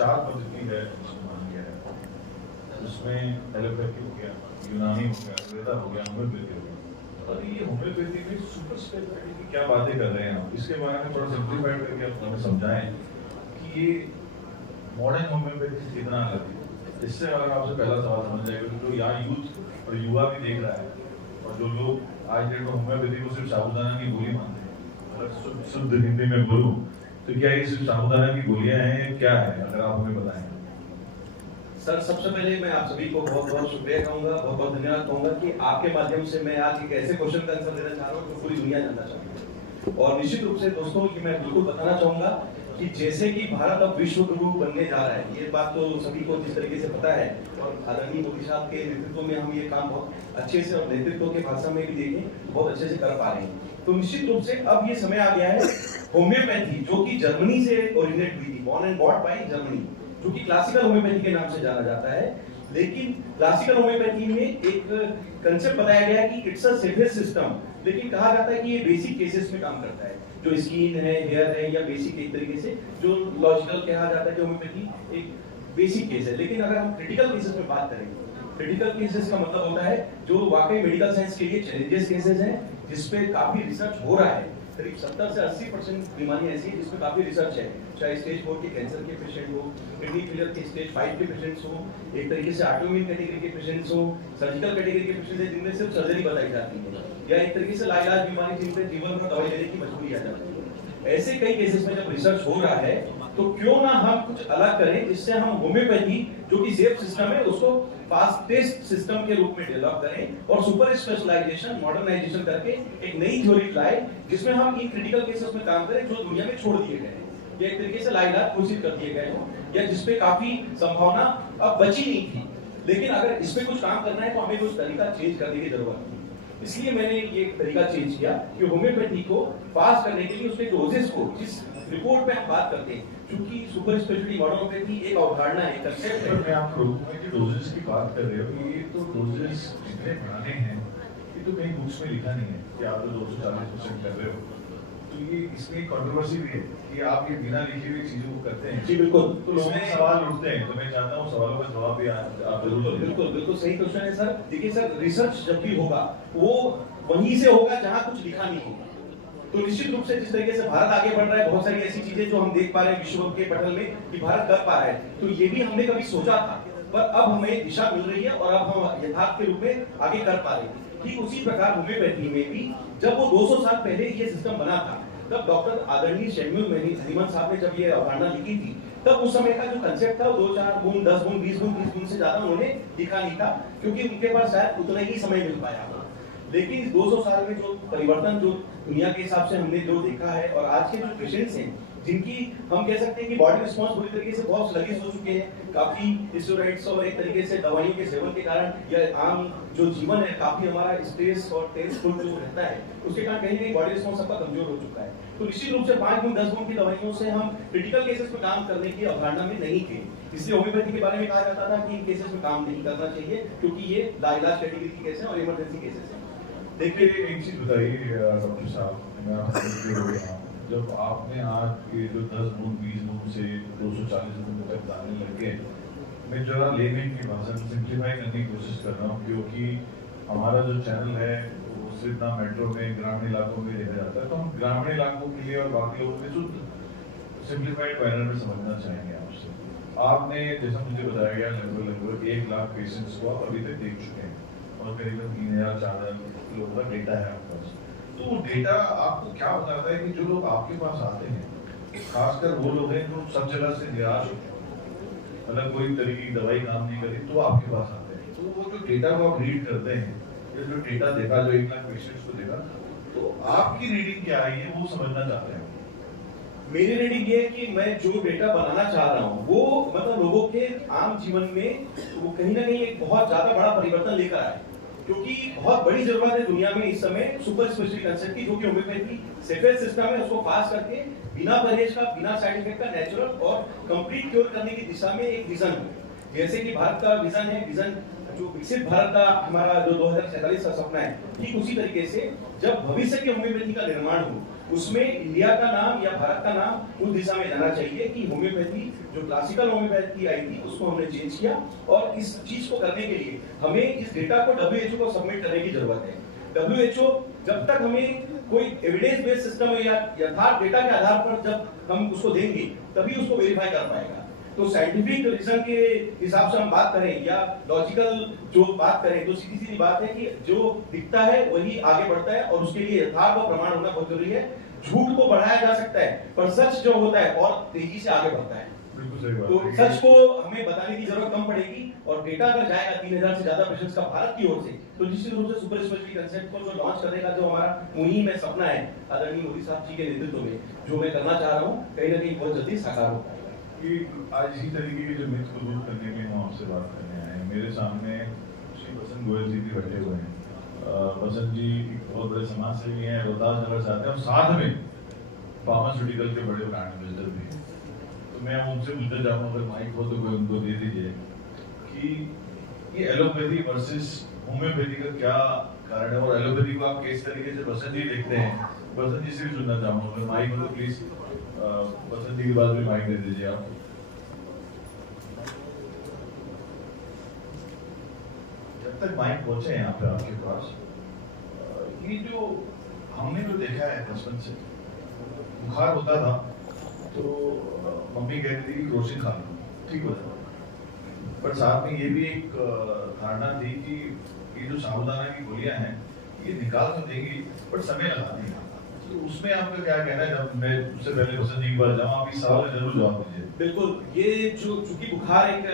4 पद्धति है मान लिया है, उसमें एलोपैथी हो गया, यूनानी हो गया, आयुर्वेदा हो गया, होम्योपैथी हो गया। और ये होम्योपैथी में सुपर स्पेशलिटी की क्या बातें कर रहे हैं आप, इसके बारे में थोड़ा सिंप्लीफाइड करके आप हमें समझाएं कि ये मॉडर्न होम्योपैथी से कितना अलग है। इससे अगर आपसे पहला सवाल समझ जाएगा कि जो यहाँ यूथ और युवा भी देख रहा है और जो लोग आज डेट में होम्योपैथी को सिर्फ साबुदाना की गोली मानते हैं, मतलब शुद्ध हिंदी में बोलूं तो क्या ये सिर्फ साबुदाना की गोलियां हैं, क्या है, अगर आप हमें बताएं। सर, सबसे पहले मैं आप सभी को बहुत बहुत शुक्रिया कहूंगा, बहुत बहुत धन्यवाद कहूंगा कि आपके माध्यम से मैं आज एक ऐसे क्वेश्चन का आंसर देना चाह रहा हूँ जो पूरी दुनिया जानना चाहती है। और निश्चित रूप से दोस्तों कि मैं बिल्कुल बताना चाहूंगा कि जैसे कि भारत अब विश्व गुरु बनने जा रहा है, ये बात तो सभी को जिस तरीके से पता है, और आदरणीय मोदी साहब के नेतृत्व में हम ये काम बहुत अच्छे से और नेतृत्व के भाषा में भी देखें बहुत अच्छे से कर पा रहे हैं। तो निश्चित रूप से अब ये समय आ गया है होम्योपैथी, जो कि जर्मनी से ओरिजिनेट हुई थी, born and bought by Germany, जो कि क्लासिकल होम्योपैथी के नाम से जाना जाता है। लेकिन क्लासिकल होम्योपैथी में एक कंसेप्ट बताया गया है कि इट्स अ सेफेस्ट सिस्टम, लेकिन कहा जाता है कि ये बेसिक केसेस में काम करता है, जो स्किन है, हेयर है, या बेसिक एक तरीके से जो लॉजिकल कहा जाता है कि होम्योपैथी एक बेसिक केस है। लेकिन अगर हम क्रिटिकल केसेस में बात करें, क्रिटिकल केसेस का मतलब होता है जो वाकई मेडिकल साइंस के लिए चैलेंजेस केसेस हैं, जिसपे काफी रिसर्च हो रहा है। करीब 70 से 80% बीमारियां ऐसी हैं जिसमें काफी रिसर्च है, चाहे स्टेज 4 के कैंसर के पेशेंट हो, किडनी फेलियर के स्टेज 5 के पेशेंट्स हो, एक तरीके से ऑटोइम्यून कैटेगरी के पेशेंट्स हो, सर्जिकल कैटेगरी के पेशेंट्स हैं जिनमें सिर्फ सर्जरी बताई जाती है, या एक तरीके से लाइलाज बीमारी जिन पे जीवन भर दवाई लेने की मजबूरी आ जाती है। ऐसे कई केसेस में जब रिसर्च हो रहा है तो क्यों ना हम कुछ अलग करें, जिससे हम होम्योपैथी जो कि सेफ सिस्टम है उसको फास्टेस्ट सिस्टम के रूप में डेवलप करें और सुपर स्पेशलाइजेशन, मॉडर्नाइजेशन करके एक नई थ्योरी लाए जिसमें हम इन क्रिटिकल केसेस में काम करें जो दुनिया में छोड़ दिए गए हैं, या एक तरीके से लाइलाज घोषित कर दिए गए हो, या जिसपे काफी संभावना अब बची नहीं थी। लेकिन अगर इस पे कुछ काम करना है तो हमें कुछ तरीका चेंज करने की जरूरत है। इसलिए मैंने ये तरीका चेंज किया कि होम्योपैथी को पास करने के लिए उसके डोजेस को, जिस रिपोर्ट में हम बात करते हैं, क्योंकि सुपर स्पेशलिटी मॉडर्नोपैथी एक अवधारणा है, कंसेप्ट है। मैं आपको रोकूंगा कि डोजेस की बात कर रहे हो, ये तो डोजेस जितने बनाने हैं ये तो कहीं बुक्स में लिखा नहीं है कि आप जो 240% कर रहे हो, तो ये इसमें एक कंट्रोवर्सी भी है कि आप ये बिना लिखे हुए चीजों को करते हैं। जी बिल्कुल, तो लोगों में सवाल उठते हैं, तो मैं चाहता हूँ सवालों का जवाब भी आप जरूर दो। बिल्कुल बिल्कुल सही क्वेश्चन है सर। देखिए सर, रिसर्च जब भी होगा वो वहीं से होगा जहां कुछ लिखा नहीं होगा। तो निश्चित रूप से जिस तरीके से भारत आगे बढ़ रहा है, बहुत सारी ऐसी चीजें जो हम देख पा रहे हैं विश्व के पटल में कि भारत कर पा रहा है, तो ये भी हमने कभी सोचा था, पर अब हमें दिशा मिल रही है और अब हम यथार्थ के रूप में आगे कर पा रहे हैं। ठीक उसी प्रकार होम्योपैथी में भी जब वो 200 साल पहले ये सिस्टम बना था, तब डॉक्टर आदरणीय शैम्यूल हनीमन साहब ने जब ये अवधारणा लिखी थी, तब उस समय का जो कंसेप्ट था वो 2-4 गुण, 10 गुण, 20 गुण, 30 गुण से ज्यादा उन्होंने लिखा नहीं था, क्योंकि उनके पास शायद उतना ही समय मिल पाया। लेकिन 200 साल में जो परिवर्तन जो दुनिया के हिसाब से हमने जो देखा है, और आज के जो पेशेंट्स हैं जिनकी हम कह सकते हैं कि बॉडी रिस्पांस पूरी तरीके से बहुत स्लगिश हो चुके हैं, काफी स्टेरॉइड्स और एक तरीके से दवाइयों के सेवन के कारण, या आम जो जीवन है काफी हमारा स्ट्रेस और टेंसफुल जो रहता है, उसके कारण कहीं ना कहीं बॉडी रिस्पांस सबका कमजोर हो चुका है। तो निश्चित रूप से 5 गुण 10 गुण की दवाइयों से हम क्रिटिकल केसेस में काम करने की अवधारणा में नहीं थे। इसलिए होम्योपैथी के बारे में कहा जाता था कि इन केसेस में काम नहीं करना चाहिए, क्योंकि ये लाइलाज कैटेगरी के केस हैं और इमरजेंसी केसेस हैं। देखिए एक चीज बताइए डॉक्टर साहब, मैं आपसे जब आपने आज ये जो 10 गुण 20 गुण से 240 गुण तक जाने लगे, मैं जरा लेमैन की भाषा में सिंप्लीफाई करने की कोशिश कर रहा हूँ, क्योंकि हमारा जो चैनल है वो सिर्फ ना मेट्रो में, ग्रामीण इलाकों में देखा जाता है, तो हम ग्रामीण इलाकों के लिए और बाकी लोगों के शुद्ध सिंप्लीफाइड मैनर में समझना चाहेंगे आपसे। आपने जैसा मुझे बताया गया लगभग 1 लाख पेशेंट्स को आप अभी तक देख चुके हैं और करीबन 3000-4000 लोगों का डेटा है आपके पास। तो डेटा आपको क्या बताता है कि जो लोग आपके पास आते हैं, खासकर वो लोग हैं जो सब जगह से निराश होते हैं, मतलब कोई तरीके की दवाई काम नहीं करी, तो आपके पास आते हैं, तो वो जो डेटा को आप रीड करते हैं, ये जो डेटा देखा, जो 1 लाख पेशेंट्स को देखा, तो आपकी रीडिंग क्या है ये वो समझना चाहते हैं। मेरी रीडिंग ये है कि मैं जो डेटा बनाना चाह रहा हूँ वो मतलब लोगों के आम जीवन में वो कहीं ना कहीं एक बहुत ज्यादा बड़ा परिवर्तन लेकर आए, क्योंकि बहुत बड़ी जरूरत है दुनिया में इस समय सुपर स्पेशलिटी कंसेप्ट की, जो कि होम्योपैथी सेफेस्ट सिस्टम है, उसको पास करके बिना परहेज का, बिना साइड इफेक्ट का नेचुरल और कंप्लीट क्योर करने की दिशा में एक विजन है। जैसे कि भारत का विजन है, विजन जो विकसित भारत का हमारा जो 2047 का सपना है, ठीक उसी तरीके से जब भविष्य की होम्योपैथी का निर्माण हो उसमें इंडिया का नाम या भारत का नाम उस दिशा में जाना चाहिए कि होम्योपैथी जो क्लासिकल होम्योपैथी आई थी उसको हमने चेंज किया, और इस चीज को करने के लिए हमें इस डेटा को WHO को सबमिट करने की जरूरत है। WHO जब तक हमें कोई एविडेंस बेस्ड सिस्टम या यथार्थ डेटा के आधार पर जब हम उसको देंगे तभी उसको वेरीफाई कर पाएगा। तो साइंटिफिक रीजन के हिसाब से हम बात करें या लॉजिकल जो बात करें तो सीधी सीधी बात है कि जो दिखता है वही आगे बढ़ता है, और उसके लिए यथार्थ और प्रमाण होना बहुत जरूरी है। झूठ को बढ़ाया जा सकता है पर सच जो होता है और तेजी से आगे बढ़ता है। बिल्कुल सही बात तो है। सच को हमें बताने की जरूरत कम पड़ेगी, और डेटा अगर जाएगा 3000 से ज्यादा पेशेंट्स का भारत की ओर से, तो निश्चित रूप से सुपर स्पेशलिटी कंसेप्ट को जो लॉन्च करने का जो हमारा मुहिम में सपना है आदरणीय मोदी साहब जी के नेतृत्व में जो मैं करना चाह रहा हूँ, कहीं ना कहीं बहुत जल्दी साकार हो पाएगा। कि आज इसी तरीके के जो मिथ को दूर करने के लिए हम आपसे बात करने आए हैं। मेरे सामने श्री बसंत गोयल जी भी बैठे हुए हैं। बसंत जी बहुत बड़े समाज सेवी हैं, रोहतास नगर से आते हैं, और साथ में फार्मास्यूटिकल के बड़े ब्रांड एम्बेसडर भी हैं। तो मैं उनसे पूछना चाहूँगा, अगर माइक हो तो कोई उनको दे दीजिए, कि ये एलोपैथी वर्सेस होम्योपैथी का क्या कारण है, और एलोपैथी को आप किस तरीके से बसंत जी देखते हैं। बसंत जी से भी सुनना चाहूँगा, अगर माइक हो तो प्लीज बसंत जी के बाद भी माइक दे दीजिए आप। जब तक माइक पहुंचे यहाँ पे आपके पास, ये जो हमने जो देखा है बचपन से, बुखार होता था तो मम्मी कहती थी कि क्रोसिन खा लो ठीक हो जाएगा, पर साथ में ये भी एक धारणा थी कि ये जो साबुदाना की गोलियां हैं ये निकाल तो देंगी पर समय लगाती है। तो उसमें आपका क्या कहना है? जब मैं उससे पहले बसंत जी की बात जाऊँ, आप इस सवाल का जरूर जवाब दीजिए। बिल्कुल, ये जो चूंकि बुखार एक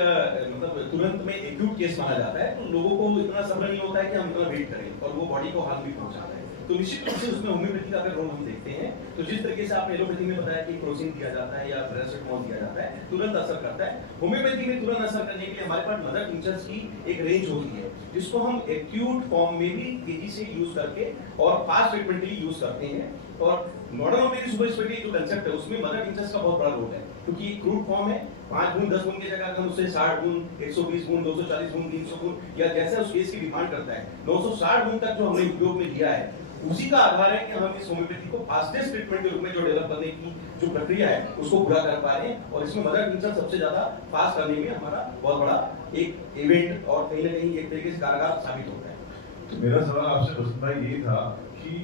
मतलब तुरंत में एक्यूट केस माना जाता है, तो लोगों को इतना सब्र नहीं होता है कि हम इतना वेट करें, और वो बॉडी को हार्म भी पहुंचाता है। तो निश्चित रूप से उसमें होम्योपैथी का अगर रोल हम देखते हैं, तो जिस तरीके से आपने एलोपैथी में बताया कि क्रोसिन दिया जाता है या पैरासिटामोल दिया जाता है, तुरंत असर करता है। होम्योपैथी में तुरंत असर करने के लिए हमारे पास मदर टिंचर्स की एक रेंज होती है, जिसको हम एक्यूट फॉर्म में भी तेजी से यूज करके और फास्ट ट्रीटमेंट के लिए यूज करते हैं। और मॉडर्न होम्योपैथी सुपर स्पेशलिटी जो कंसेप्ट है उसमें मदर टिंचर्स का बहुत बड़ा रोल है, क्योंकि क्रूड फॉर्म है। 5 गुण 10 गुण की जगह हम उससे 60 गुण 120 गुण 240 गुण 300 गुण या जैसे उस केस की डिमांड करता है 960 गुण तक जो हमने उपयोग में लिया है, उसी का आधार है कि हम इस होम्योपैथी को फास्टेस्ट ट्रीटमेंट के रूप में जो डेवलप करने की जो प्रक्रिया है उसको पूरा कर पा रहे हैं। और इसमें मदर टिंचर सबसे ज्यादा फास्ट करने में हमारा बहुत बड़ा एक इवेंट और कहीं ना कहीं एक तरीके से कारगर साबित होता है। तो मेरा सवाल आपसे बसंत भाई ये था कि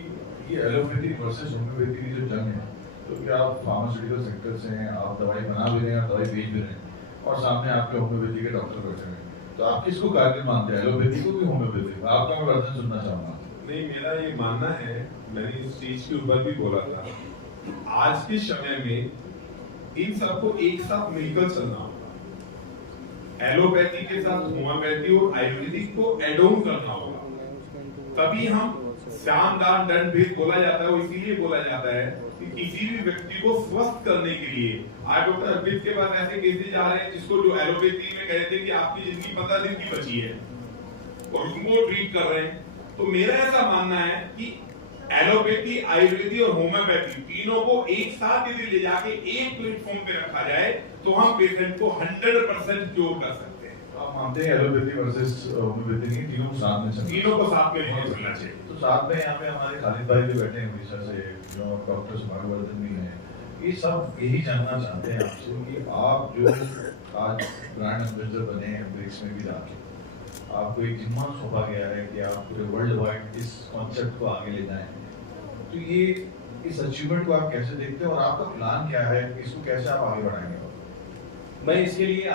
ये एलोपैथी वर्सेस होम्योपैथी की जो जंग है, तो क्या आप फार्मास्यूटिकल सेक्टर से हैं, आप दवाई बना भी रहे हैं, दवाई बेच भी रहे हैं, और सामने आपके होम्योपैथी के डॉक्टर बैठे हैं, तो आप किसको कारगर मानते हैं, एलोपैथी को कि होम्योपैथी को? आपका मैं वर्जन सुनना चाहूंगा। नहीं, मेरा ये मानना है, मैंने इस स्टेज के ऊपर भी बोला था, आज के समय में इन सबको एक साथ मिलकर चलना होगा। एलोपैथी के साथ होम्योपैथी और आयुर्वेदिक को एड ऑन करना होगा, तभी हम श्याम दान दंड भेद बोला जाता है। वो इसीलिए बोला जाता है कि किसी भी व्यक्ति को स्वस्थ करने के लिए, आज डॉक्टर अरविंद के पास ऐसे केसेज आ रहे हैं जिसको जो एलोपैथी में कहते हैं कि आपकी जिंदगी 15 दिन की बची है, और उनको ट्रीट कर रहे हैं। तो मेरा ऐसा मानना है कि एलोपैथी, आयुर्वेदी और होम्योपैथी तीनों को एक साथ यदि ले जाके एक प्लेटफॉर्म पे रखा जाए तो हम पेशेंट को 100% क्योर कर सकते हैं। आप मानते हैं एलोपैथी वर्सेस होम्योपैथी नहीं, तीनों को साथ में चलना, तीनों को साथ में लेके चलना चाहिए। तो साथ में यहाँ पे हमारे खालिद भाई भी बैठे हैं उड़ीसा से, जो डॉक्टर सुभाषवर्धन भी हैं, ये सब यही जानना चाहते हैं आपसे कि आप जो आज ब्रांड एम्बेसडर बने हैं ब्रिक्स में भी जाके, आपको एक जिम्मा सौंपा गया है कि आप पूरे वर्ल्ड वाइड इस कॉन्सेप्ट को आगे ले जाएं, तो ये इस अचीवमेंट को आप कैसे देखते हैं और आपका प्लान क्या है, इसको कैसे आप आगे बढ़ाएंगे? मैं इसके लिए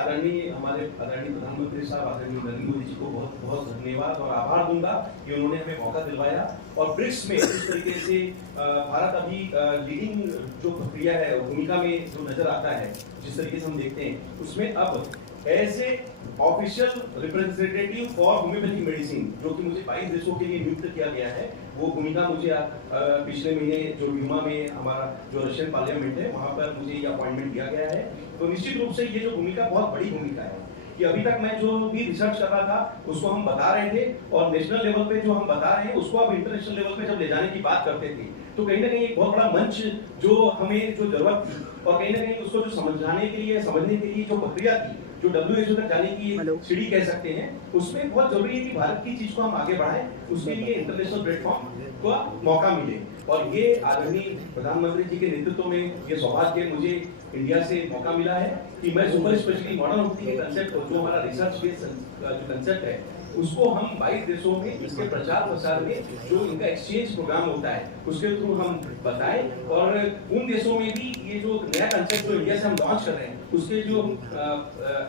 हमारे आदरणीय प्रधानमंत्री साहब आदरणीय नरेंद्र मोदी जी को बहुत बहुत धन्यवाद और आभार दूंगा कि उन्होंने हमें मौका दिलवाया। और ब्रिक्स में इस तरीके से भारत अभी लीडिंग जो प्रक्रिया है भूमिका में जो नजर आता है, जिस तरीके से हम देखते हैं उसमें अब as a official representative for homeopathic medicine, जो कि मुझे 22 देशों के लिए नियुक्त किया गया है, वो भूमिका मुझे पिछले महीने जो ड्यूमा में हमारा जो रशियन पार्लियामेंट है वहां पर मुझे ये अपॉइंटमेंट दिया गया है। तो निश्चित रूप से ये जो भूमिका बहुत बड़ी भूमिका है कि अभी तक मैं जो भी रिसर्च कर रहा था उसको हम बता रहे थे, और नेशनल लेवल पे जो हम बता रहे हैं उसको अब इंटरनेशनल लेवल पे जब ले जाने की बात करते थे, तो कहीं ना कहीं एक बहुत बड़ा मंच जो हमें जो जरूरत थी, और कहीं ना कहीं उसको जो समझाने के लिए समझने के लिए जो प्रक्रिया थी जो WHO तक जाने की एक सीढ़ी कह सकते हैं, उसमें बहुत जरूरी है कि भारत की चीज को हम आगे बढ़ाएं, उसके लिए इंटरनेशनल प्लेटफॉर्म का मौका मिले। और ये आदरणीय प्रधानमंत्री जी के नेतृत्व में ये सौभाग्य मुझे इंडिया से मौका मिला है कि मैं सुपर स्पेशलिटी मॉडर्न ओपीडी के कंसेप्ट को, जो हमारा रिसर्च बेस्ड जो कंसेप्ट है, उसको हम 22 देशों में इसके प्रचार प्रसार में जो इनका एक्सचेंज प्रोग्राम होता है उसके थ्रू हम बताएं, और उन देशों में भी ये जो नया कंसेप्ट जो इंडिया से हम लॉन्च कर रहे हैं उसके जो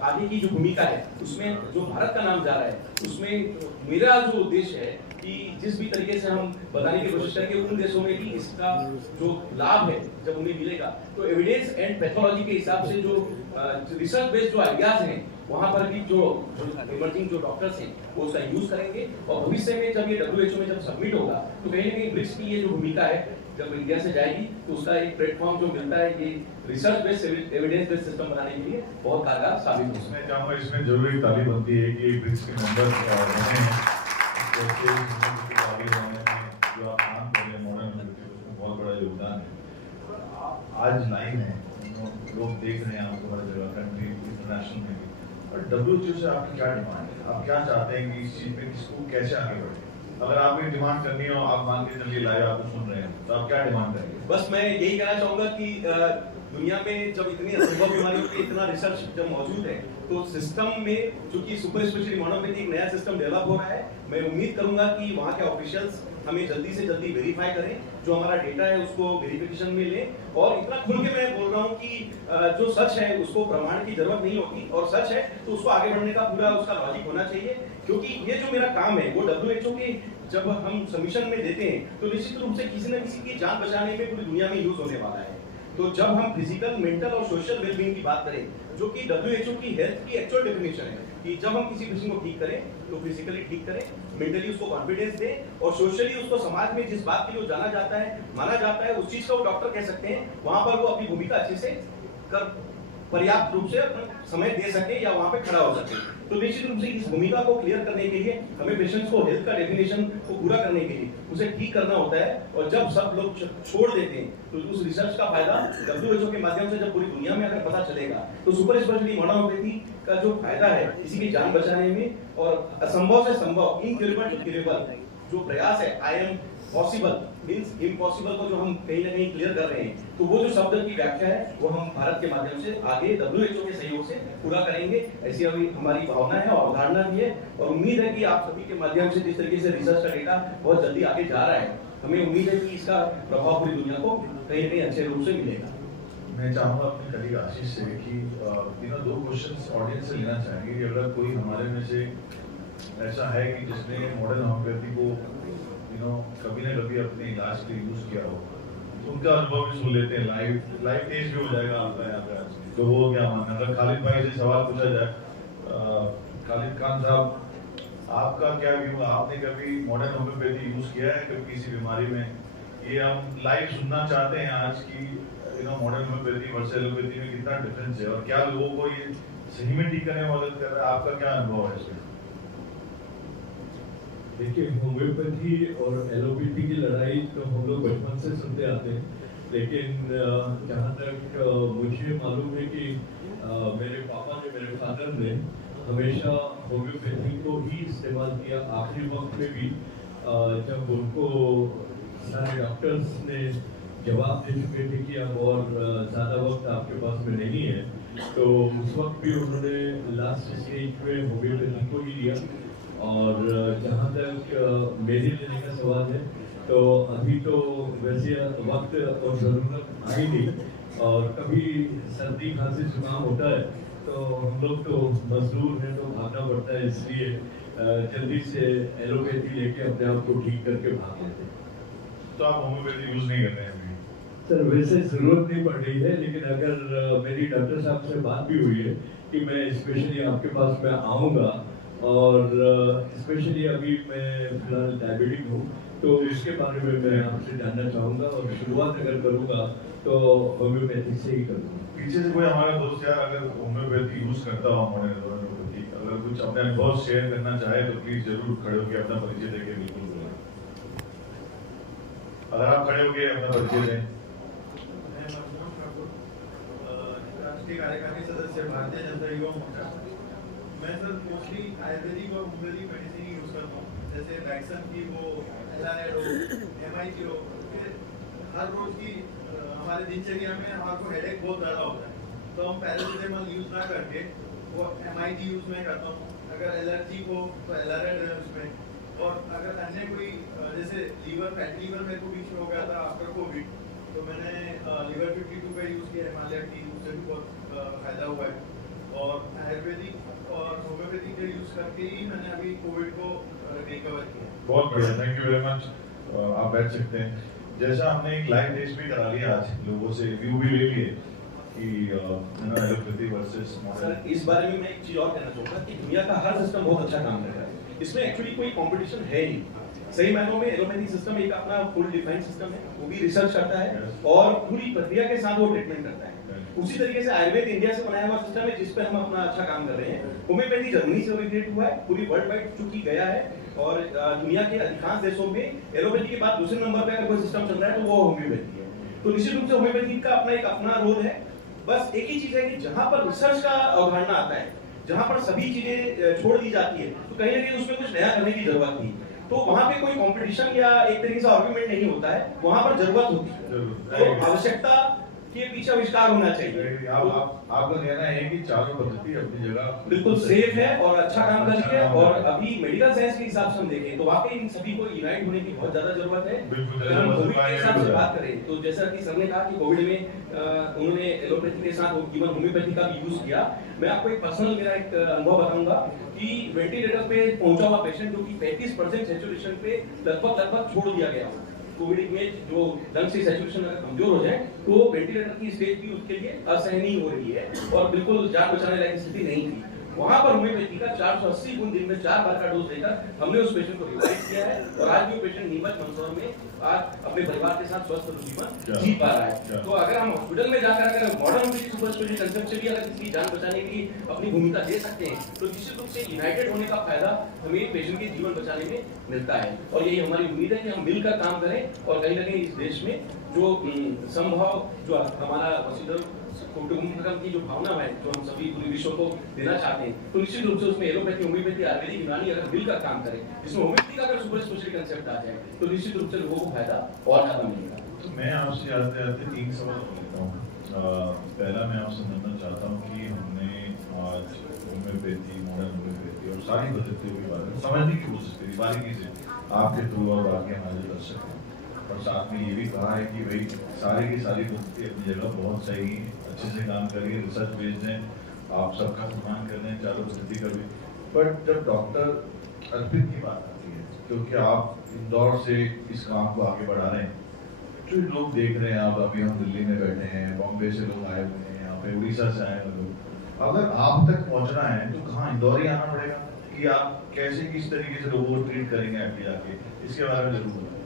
आगे की जो भूमिका है, उसमें जो भारत का नाम जा रहा है, उसमें मेरा जो उद्देश्य है कि जिस भी तरीके से हम बताने की कोशिश करेंगे उन देशों में भी इसका जो लाभ है जब उन्हें मिलेगा, तो एविडेंस एंड पैथोलॉजी के हिसाब से जो रिसर्च बेस्ड जो आइडियाज हैं वहां पर भी जो इमर्जिंग जो डॉक्टर्स हैं वो उसका यूज करेंगे। और भविष्य में जब ये WHO में जब सबमिट होगा तो कहीं ना कहीं ब्रिक्स की ये जो भूमिका है जब इंडिया से जाएगी तो उसका एक प्लेटफॉर्म जो मिलता है ये research based evidence based system बनाने के लिए बहुत कारगर साबित हो सकता है। मैं चाहूँगा इसमें जरूरी ताली बनती है कि ब्रिक्स के मेंबर बने हैं, तो आगे बढ़ने में जो आप काम कर रहे हैं मॉडर्न उसमें बहुत बड़ा योगदान है। आज लाइन है, लोग देख रहे हैं आपको हर जगह, कंट्री इंटरनेशनल में भी। और WHO से आपकी क्या डिमांड है? आप क्या चाहते हैं कि इस चीज में किसको कैसे आगे बढ़े? अगर आपको डिमांड करनी हो, आप मान के चलिए लाइव आपको सुन रहे हैं, तो आप क्या डिमांड करेंगे? बस मैं यही कहना चाहूंगा कि दुनिया में जब इतनी असंभव बीमारियों पे इतना रिसर्च जब मौजूद है तो सिस्टम में चूंकि सुपर स्पेशलिटी मॉडर्न में एक नया सिस्टम डेवलप हो रहा है, मैं उम्मीद करूंगा कि वहाँ के ऑफिशियल्स हमें जल्दी से जल्दी वेरीफाई करें, जो हमारा डेटा है उसको वेरिफिकेशन में लें। और इतना खुल के मैं बोल रहा हूँ कि जो सच है उसको प्रमाण की जरूरत नहीं होती, और सच है तो उसको आगे बढ़ने का पूरा उसका लॉजिक होना चाहिए। क्योंकि ये जो मेरा काम है वो WHO के जब हम सबमिशन में देते हैं तो निश्चित रूप से किसी न किसी की जान बचाने में पूरी दुनिया में यूज होने वाला है। तो जब हम फिजिकल, मेंटल और सोशल वेलबींग की बात करें, जो कि WHO की हेल्थ की एक्चुअल डेफिनेशन है कि जब हम किसी पेशेंट को ठीक करें तो फिजिकली ठीक करें, मेंटली उसको कॉन्फिडेंस दें, और सोशली उसको समाज में जिस बात के लिए जाना जाता है, माना जाता है, उस चीज का वो डॉक्टर कह सकते हैं, वहां पर वो अपनी भूमिका अच्छे से कर पर्याप्त रूप से समय दे सके या वहां पे खड़ा हो सके। तो निश्चित रूप से इस भूमिका को क्लियर करने के लिए हमें पेशेंट्स को हेल्थ का डेफिनेशन को पूरा करने के लिए उसे ठीक करना होता है। और जब सब लोग छोड़ देते हैं तो उस रिसर्च का फायदा WHO के माध्यम से जब पूरी दुनिया में अगर पता चलेगा तो सुपर स्पेशलिटी मॉडर्न ओपीडी का जो फायदा है किसी की जान बचाने में, और असंभव से संभव, इनक्यूरेबल टू क्यूरेबल जो प्रयास है, I am possible means impossible को जो हम कहीं ना कहीं क्लियर कर रहे हैं, तो वो जो शब्द की व्याख्या है वो हम भारत के माध्यम से आगे WHO के सहयोग से पूरा करेंगे, ऐसी अभी हमारी भावना है और अवधारणा भी है। और उम्मीद है कि आप सभी के माध्यम से जिस तरीके से रिसर्च का डेटा बहुत जल्दी आगे जा रहा है, हमें उम्मीद है कि इसका प्रभाव पूरी दुनिया को कहीं ना कहीं अच्छे रूप से मिलेगा। मैं चाहूँगा अपने कलीग आशीष से कि दो क्वेश्चंस ऑडियंस से लेना चाहेंगे कि अगर कोई हमारे में से ऐसा है कि जिसने मॉडर्न होम्योपैथी को कभी ना कभी अपने इलाज के लिए यूज किया हो, तो उनका अनुभव भी सुन लेते हैं, लाइव टेस्ट भी हो जाएगा आपका यहाँ पे आज। तो वो क्या मानना है? अगर खालिद भाई से सवाल पूछा जाए, खालिद खान साहब आपका क्या व्यू, आपने कभी मॉडर्न होम्योपैथी यूज किया है कभी किसी बीमारी में? ये हम लाइव सुनना चाहते हैं आज की मॉडर्न होम्योपैथी वर्सेस एलोपैथी में कितना डिफरेंस है, और क्या लोगों को ये सही में ठीक करने में मदद कर रहा है? आपका क्या अनुभव है इसमें? देखिए, होम्योपैथी और एलोपैथी की लड़ाई तो हम लोग बचपन से सुनते आते हैं, लेकिन जहाँ तक मुझे मालूम है कि मेरे पापा ने, मेरे फादर ने हमेशा होम्योपैथी को ही इस्तेमाल किया। आखिरी वक्त में भी जब उनको सारे डॉक्टर्स ने जवाब दे चुके थे कि अब और ज़्यादा वक्त आपके पास में नहीं है, तो उस वक्त भी उन्होंने लास्ट स्टेज में होम्योपैथी को ही लिया। और जहाँ तक मेरे लेने का सवाल है, तो अभी तो वैसे वक्त और ज़रूरत आई नहीं, और कभी सर्दी खांसी जुकाम होता है तो हम लोग तो मजदूर हैं, तो भागना पड़ता है, इसलिए जल्दी से एलोपैथी लेके अपने आप को ठीक करके भाग लेते हैं। तो आप होम्योपैथी यूज नहीं कर रहे हैं अभी? सर, वैसे जरूरत नहीं पड़ रही है, लेकिन अगर मेरी डॉक्टर साहब से बात भी हुई है कि मैं स्पेशली आपके पास में आऊँगा, और स्पेशली अभी मैं फिलहाल डायबिटिक हूँ, तो इसके बारे में मैं आपसे जानना चाहूँगा, और शुरुआत अगर करूँगा तो होम्योपैथी से ही करूँगा। पीछे से कोई हमारा दोस्त यार अगर होम्योपैथी यूज करता हो, मॉडर्न होम्योपैथी, अगर कुछ अपने अनुभव शेयर करना चाहे तो प्लीज जरूर खड़े होकर अपना परिचय देके बिल्कुल बोलें। अगर आप खड़े होकर अपना परिचय दें। के कार्यकारी सदस्य भारतीय जनता युवा मोर्चा। मैं सर मोस्टली आयुर्वेदिक और होम्योपैथिक मेडिसिन यूज करता हूँ, जैसे वैक्सन की वो एलारेड हो, MI की हो। फिर हर रोज की हमारे दिनचर्या में हमारे को हेडेक बहुत ज़्यादा होता है, तो हम पैरासिटामोल यूज ना करके वो MIT यूज में करता हूँ। अगर एलर्जी हो तो एलारेड है उसमें, और अगर अन्य कोई जैसे फैटी लीवर मेरे को बीच में हो गया था आफ्टर कोविड, तो मैंने लीवर 52 का यूज़ किया, हिमालय टी, उससे भी बहुत फायदा हुआ है। और आयुर्वेदिक और होम्योपैथिक का यूज़ करके ही मैंने अभी कोविड को रिकवर किया। बहुत बढ़िया, थैंक यू वेरी मच। आप बैठ सकते हैं। जैसा हमने एक लाइव टेस्ट भी करा लिया आज, लोगों से व्यू भी ले लिए कि एलोपैथी वर्सेस सर इस बारे में मैं एक चीज और कहना चाहूंगा कि दुनिया का हर सिस्टम बहुत अच्छा काम कर रहा है, इसमें एक्चुअली कोई कंपटीशन है नहीं। सही मायनों में एलोपैथिक सिस्टम एक अपना फुल डिफाइंड सिस्टम है, वो भी रिसर्च करता है और पूरी प्रक्रिया के साथ वो ट्रीटमेंट करता है। उसी तरीके से आयुर्वेद इंडिया से बनाया हुआ सिस्टम है जिस पे हम अपना अच्छा काम कर रहे हैं। होम्योपैथी जर्मनी से ओरिजिनेट हुआ है, पूरी वर्ल्ड वाइड चुकी गया है, और दुनिया के अधिकांश देशों में एलोपैथी के बाद दूसरे नंबर पे अगर कोई सिस्टम चल रहा है तो वो होम्योपैथी है। तो निश्चित रूप से होम्योपैथी का अपना रोल है। बस एक ही चीज है कि जहां पर रिसर्च का अवधारणा आता है, जहां पर सभी चीजें छोड़ दी जाती है, तो कहीं ना कहीं उसमें कुछ नया करने की जरूरत थी। तो वहां पे कोई कंपटीशन या एक तरीके से आर्गुमेंट नहीं होता है, वहां पर जरूरत होती है। तो आवश्यकता के पीछे आविष्कार होना चाहिए। आपका कहना है कि चारों पद्धति अपनी जगह बिल्कुल सेफ है और अच्छा काम कर रही है, और अभी मेडिकल साइंस के हिसाब से हम देखें तो वाकई इन सभी को यूनाइट होने की बहुत ज्यादा जरूरत है। अगर हम कोविड के हिसाब से बात करें तो जैसा कि सर ने कहा कि कोविड में उन्होंने एलोपैथी के साथ इवन होम्योपैथी का भी यूज किया। मैं आपको एक पर्सनल मेरा एक अनुभव बताऊंगा कि वेंटिलेटर पे पहुंचा हुआ पेशेंट जो कि 35% सैचुरेशन पे लगभग छोड़ दिया गया, कोविड में जो लंग की सैचुरेशन अगर कमजोर हो जाए तो वेंटिलेटर की स्टेज भी उसके लिए असहनीय हो रही है और बिल्कुल जान बचाने लायक स्थिति नहीं थी। वहां पर होम्योपैथी का 480 गुण दिन में 4 बार का डोज देकर हमने उस पेशेंट को रिवाइव किया है, और आज भी वो पेशेंट नीमच मंदसौर में आज अपने परिवार के साथ स्वस्थ जीवन जी पा रहा है। तो अगर हम हॉस्पिटल में जाकर अगर मॉडर्न सुपर स्पेशलिटी कंसेप्ट से भी अगर किसी की जान बचाने की अपनी भूमिका दे सकते हैं तो निश्चित रूप से यूनाइटेड होने का फायदा हमें पेशेंट के जीवन बचाने में मिलता है। और यही हमारी उम्मीद है कि हम मिलकर काम करें और कहीं ना कहीं इस देश में जो संभव जो हमारा वसुधैव कुटुंबकम की जो भावना है जो हम सभी पूरे विश्व को देना चाहते हैं, तो निश्चित रूप से उसमें एलोपैथी, होम्योपैथी, आयुर्वेदिक, यूनानी अगर मिलकर काम करें, जिसमें होम्योपैथी का अगर सुपर स्पेशलिटी कंसेप्ट आ जाए तो निश्चित रूप से लोगों को फायदा और ज्यादा मिलेगा। तो मैं आपसे आते आते 3 सवाल लेता हूँ। पहला मैं आपसे जानना चाहता हूँ कि हमने आज होम्योपैथी, मॉडर्न होम्योपैथी और सारी पद्धतियों के बारे में समझने की कोशिश करी बारीकी से आपके थ्रू और बाकी हमारे दर्शक हैं, और साथ में ये भी कहा है कि भाई सारी की सारी पद्धति अपनी जगह बहुत सही है, अच्छे से काम करिए, रिसर्च बेस्ड हैं, आप सबका सम्मान कर रहे हैं चारों पद्धति का भी। बट जब डॉक्टर अर्पित की बात आती है, क्योंकि आप इंदौर से इस काम को आगे बढ़ा रहे हैं, जो लोग देख रहे हैं, आप अभी हम दिल्ली में बैठे हैं, बॉम्बे से लोग आए हुए हैं, यहाँ पे उड़ीसा से आए हुए लोग, अगर आप तक पहुँचना है तो कहाँ इंदौर ही आना पड़ेगा, कि आप कैसे किस तरीके से लोगों को ट्रीट करेंगे आगे जाके, इसके बारे में जरूर बताएं।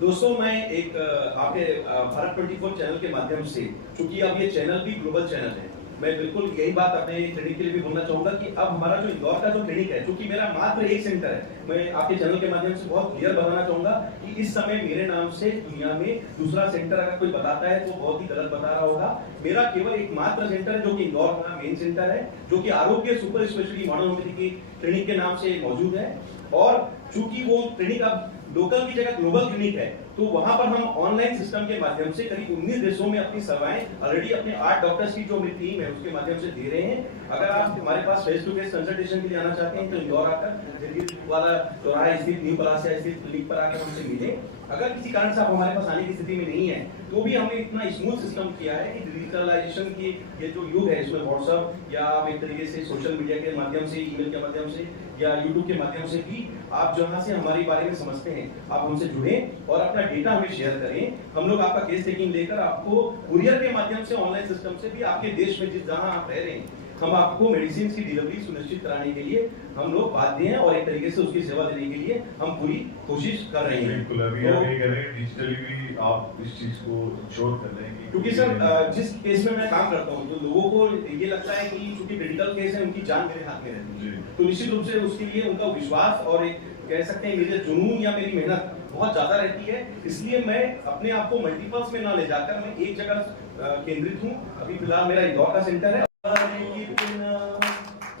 दोस्तों मैं एक आपके भारत 24 चैनल के माध्यम से, चूंकि अब ये चैनल भी ग्लोबल चैनल है, मैं बिल्कुल यही बात अपने क्लिनिक के लिए भी बोलना चाहूंगा कि अब हमारा जो इंदौर का जो क्लिनिक है, चूंकि मेरा मात्र एक सेंटर है, मैं आपके चैनल के माध्यम से बहुत क्लियर बताना चाहूंगा कि इस समय मेरे नाम से दुनिया में दूसरा सेंटर अगर कोई बताता है तो बहुत ही गलत बता रहा होगा। मेरा केवल एक मात्र सेंटर है जो कि इंदौर का मेन सेंटर है, जो कि आरोग्य super speciality modern homeopathy clinic के नाम से मौजूद है। और चूंकि वो क्लिनिक अब लोकल की जगह ग्लोबल क्लिनिक है, तो वहां पर हम ऑनलाइन सिस्टम के माध्यम से करीब 19 देशों में अपनी सेवाएं ऑलरेडी अपने 8 डॉक्टर्स की जो मेरी टीम है उसके माध्यम से दे रहे हैं। अगर आप हमारे पास फेस टू फेस कंसल्टेशन के लिए आना चाहते हैं तो इंदौर आकर वाला चौराहा स्थित न्यू पलासिया स्थित क्लिनिक पर आकर हमसे मिले। अगर किसी कारण से आप हमारे पास आने की स्थिति में नहीं है तो भी हमने इतना स्मूथ सिस्टम किया है कि डिजिटलाइजेशन की ये जो युग है, इसमें व्हाट्सएप या आप एक तरीके से सोशल मीडिया के माध्यम से, ईमेल के माध्यम से या यूट्यूब के माध्यम से भी आप जहां से हमारे बारे में समझते हैं आप हमसे जुड़ें और अपना डेटा हमें शेयर करें। हम लोग आपका केस टेकिंग लेकर आपको कुरियर के माध्यम से, ऑनलाइन सिस्टम से भी आपके देश में जिस जहां आप रह रहे हैं, हम आपको मेडिसिन की डिलीवरी सुनिश्चित कराने के लिए हम लोग बाध्य हैं और एक तरीके से उसकी सेवा देने के लिए हम पूरी कोशिश कर रहे हैं। बिल्कुल, अभी आप ये कह रहे हैं डिजिटली भी आप इस चीज को इंश्योर कर रहे हैं क्योंकि सर जिस केस में मैं काम करता हूँ तो लोगों को ये लगता है कि चूंकि क्रिटिकल केस है उनकी जान मेरे हाथ में रहती है, तो निश्चित रूप से उसके लिए उनका विश्वास और एक कह सकते हैं मेरे जुनून या मेरी मेहनत बहुत ज्यादा रहती है। इसलिए मैं अपने आप को मल्टीपल्स में ना ले जाकर मैं एक जगह केंद्रित हूँ। अभी फिलहाल मेरा इंदौर का सेंटर है। कितना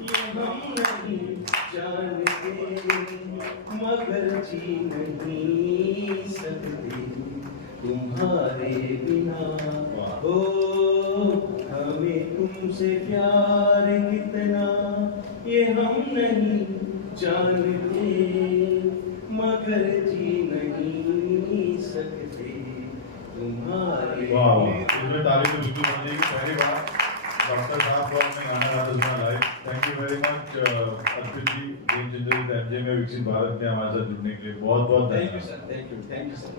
ये हम नहीं जानते, मगर जी नहीं सकते तुम्हारे बिना। हो हमें तुमसे प्यार कितना ये हम नहीं जानते, मगर जी नहीं सकते तुम्हारे। वाह, इसमें ताली तो बिल्कुल बन जाएगी। पहली बार डॉक्टर साहब को अपने गाना गाते सुना live. Thank you very much Arpit ji, game changer MJ में विकसित भारत में हमारे साथ जुड़ने के लिए बहुत बहुत थैंक यू धन्यवाद। Sir, thank you sir.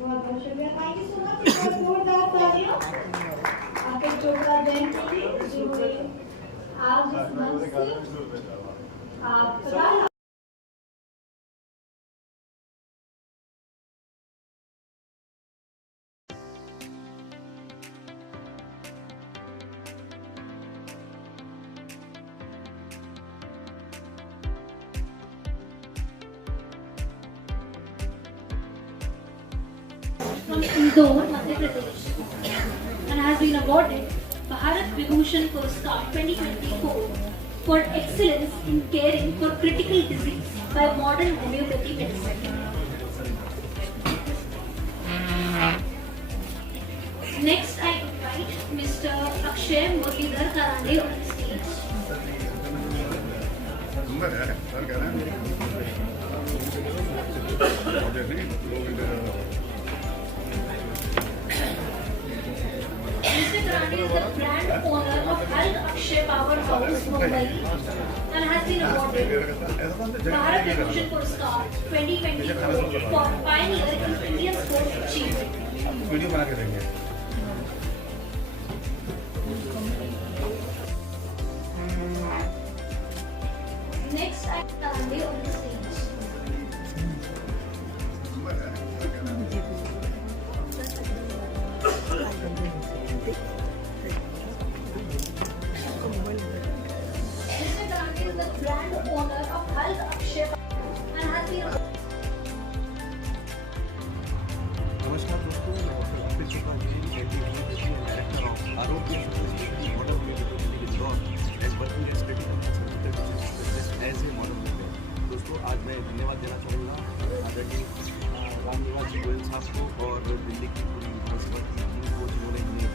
बहुत बहुत शुक्रिया। Thank you so much. जोरदार तालियां आपके चोपड़ा जैन के लिए जो आप जिस मंच से आप पता from Indore, Madhya Pradesh, and has been awarded Bharat Vibhushan Puraskar 2024 for excellence in caring for critical disease by modern homeopathy medicine. Next, I invite Mr. Akshay Muralidhar Karande on the stage. Mr. Karande is the brand owner of Health Akshay Powerhouse, Mumbai, and has been awarded Bharat Vibhushan Puraskar 2024 for pioneer in Indian sports achievement. Video बना के देंगे। Next, I Karande on the stage. Mr. Karande is the brand owner of Health Akshay and has been नमस्कार दोस्तों, मैं doctor Arpit Chopra director of Aarogya model homoeopathy Indore as working as critical specialist as a model homoeopath. दोस्तों, आज मैं धन्यवाद देना चाहूँगा आदरणीय रामनिवास जी गोयल साहब को और दिल्ली की पूरी विधानसभा की टीम को, जिन्होंने हमें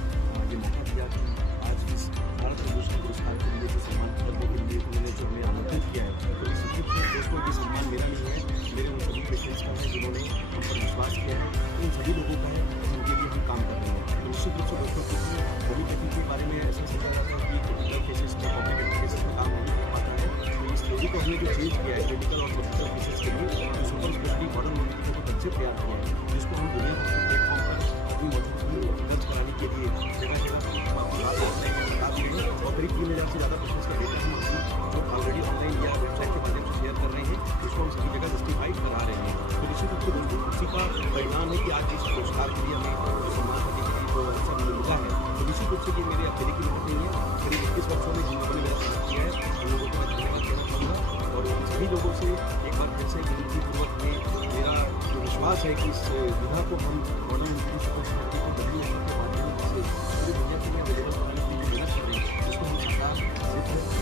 ये मौका दिया कि आज इस भारत विभूषण पुरस्कार के लिए जो सम्मान करने के लिए उन्होंने जो हमें आमंत्रित किया है। तो इसी रूप में दोस्तों, ये सम्मान मेरा नहीं है, मेरे उन सभी पेशेंट्स का है जिन्होंने हम पर विश्वास किया है, उन सभी लोगों का है जिनके लिए हम काम कर रहे हैं। तो निश्चित रूप से दोस्तों, क्योंकि होम्योपैथी के बारे में ऐसा सोचा जाता है कि क्रिटिकल केसेस में कॉम्प्लिकेटेड केसेस में काम नहीं कर पाता है। तो इस थ्योरी को हमने जो चेंज किया है क्रिटिकल और क्रिटिकल केसेस के लिए, तो सुपर स्पेशलिटी मॉडर्न होम्योपैथी को कंसेप्ट तैयार किया है, जिसको हम दुनिया भर के प्लेटफॉर्म पर अपनी मौजूदगी दर्ज कराने के लिए जगह जगह हम आपको बात करते हैं, बता दिए हैं। और करीब 3,000 से ज़्यादा पेशेंट्स का डेटा हम अपनी जो ऑलरेडी ऑनलाइन या वेबसाइट के माध्यम से शेयर कर रहे हैं, उसको हम सभी जगह जस्टिफाइड करा रहे हैं। तो निश्चित रूप से दोस्तों, उसी का परिणाम है कि आज इस पुरस्कार के लिए हमें जो सम्मान करने के लिए जो अवसर हमें मिला है। तो निश्चित रूप से ये मेरे अकेले की मेहनत नहीं है, करीब 21 वर्षों में जिन लोगों ने मेरा साथ किया है उन लोगों को मैं धन्यवाद देना चाहूँगा। और उन सभी लोगों से एक बार फिर से विनतीपूर्वक में मेरा जो विश्वास है कि इस विधा को हम मॉडर्न हिंदी सुपर स्पेशलिटी को बदली के माध्यम से पूरी दुनिया के लिए अवेलेबल कराने की जो मेहनत कर रही है, उसको हम साकार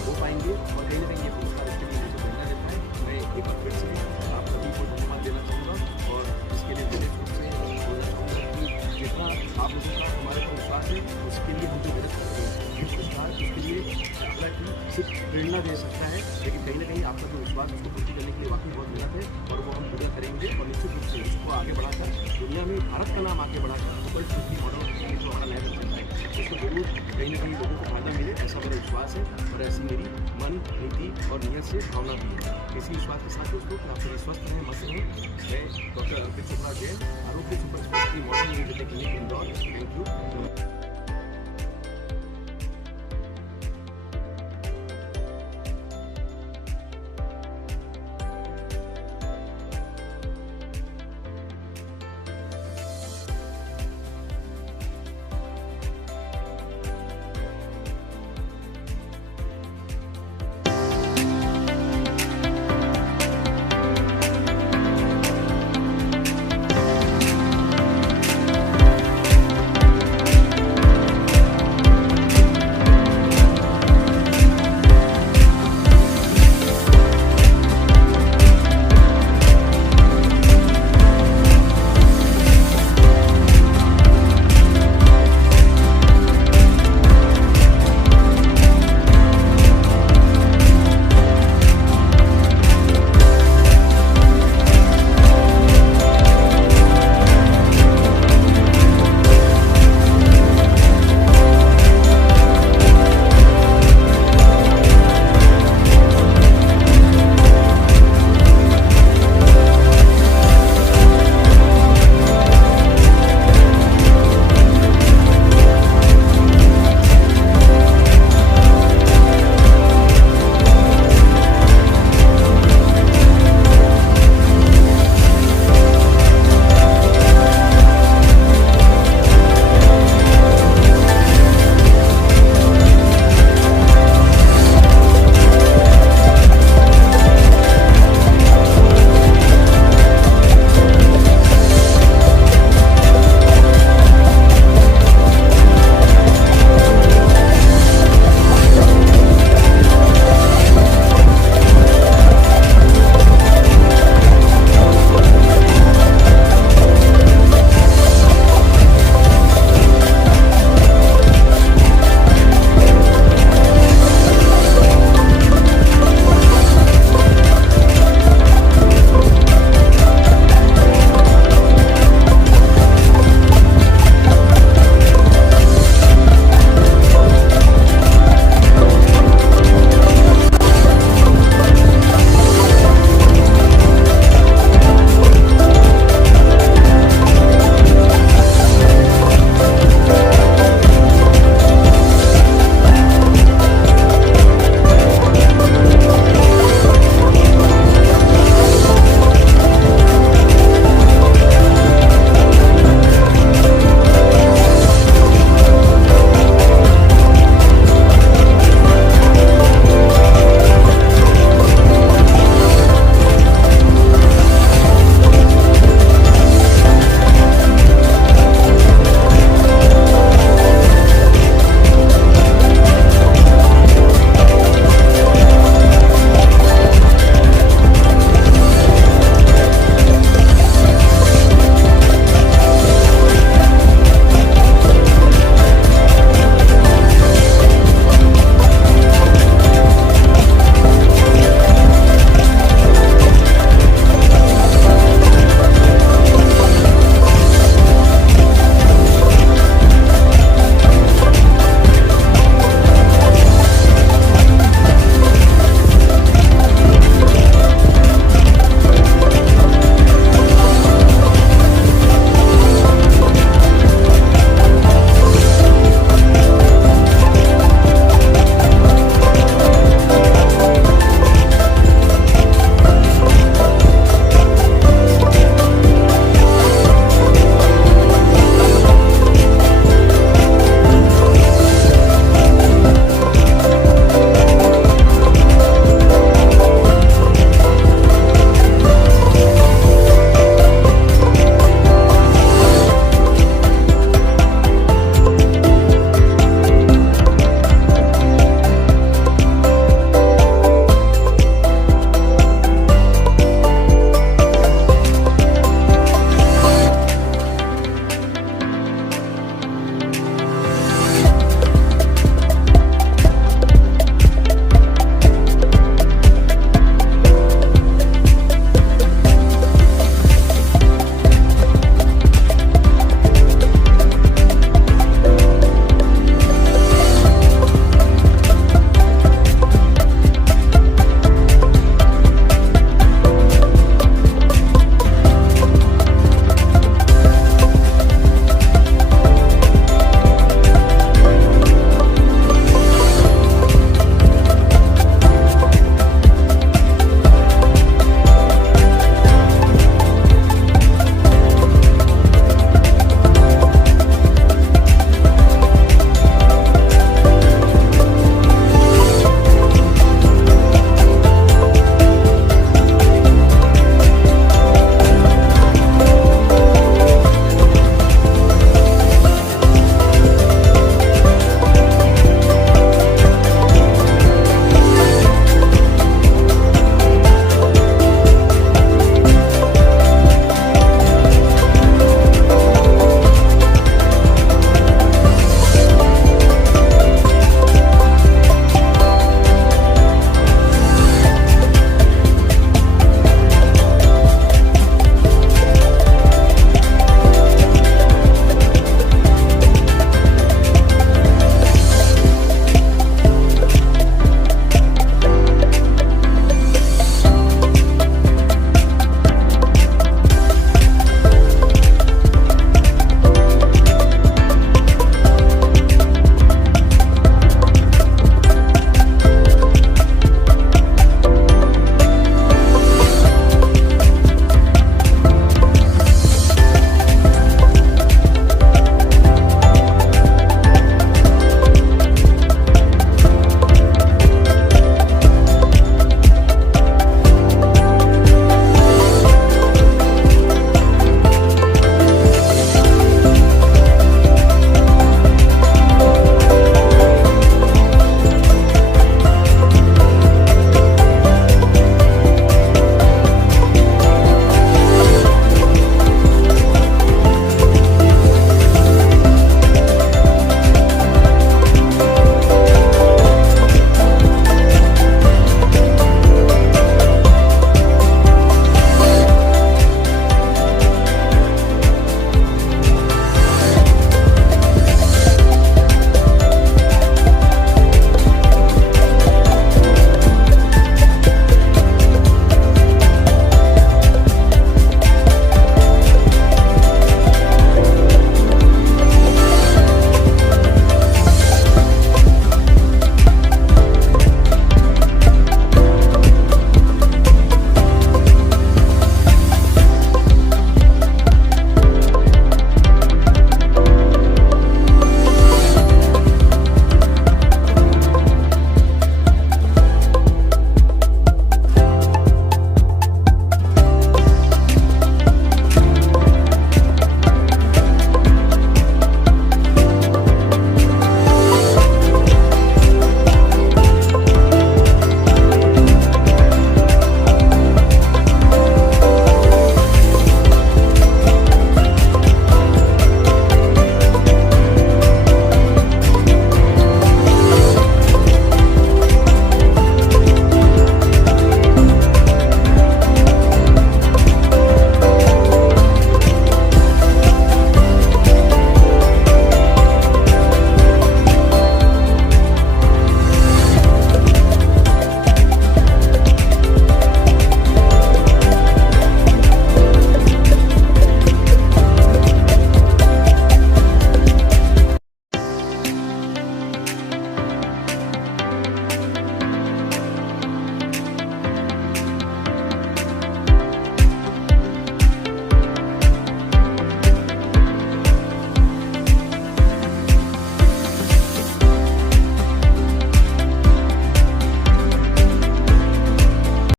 हो पाएंगे। और कहीं ना कहीं ये पुरस्कार इसके लिए मुझे प्रेरणा देता है। मैं एक बार फिर से आप सभी को धन्यवाद देना चाहूँगा और इसके लिए विशेष रूप से बोलना चाहूँगा कि जितना आप लोगों का हमारे पर विश्वास है, उसके लिए हम जो मेहनत कर रहे हैं, ये पुरस्कार उसके लिए सिर्फ प्रेरणा दे सकता है, लेकिन कहीं ना कहीं आपका जो विश्वास उसको पूर्ति करने के लिए वाकई बहुत मेहनत है और वो हम पूरा करेंगे। और निश्चित रूप से इसको आगे बढ़ाकर दुनिया में भारत का नाम आगे बढ़ाकर सुपर स्पेशलिटी मॉडल जो हमारा नया कंसेप्ट है, उसको जरूर कहीं ना कहीं लोगों को फायदा मिले, ऐसा मेरा विश्वास है और ऐसी मेरी मन, नीति और नियत से भावना भी है। इसी विश्वास के साथ दोस्तों कि आप सभी स्वस्थ रहें, मस्त रहें। मैं डॉक्टर अर्पित चोपड़ा जैन, आरोग्य super speciality model homeopathy clinic Indore. Thank you.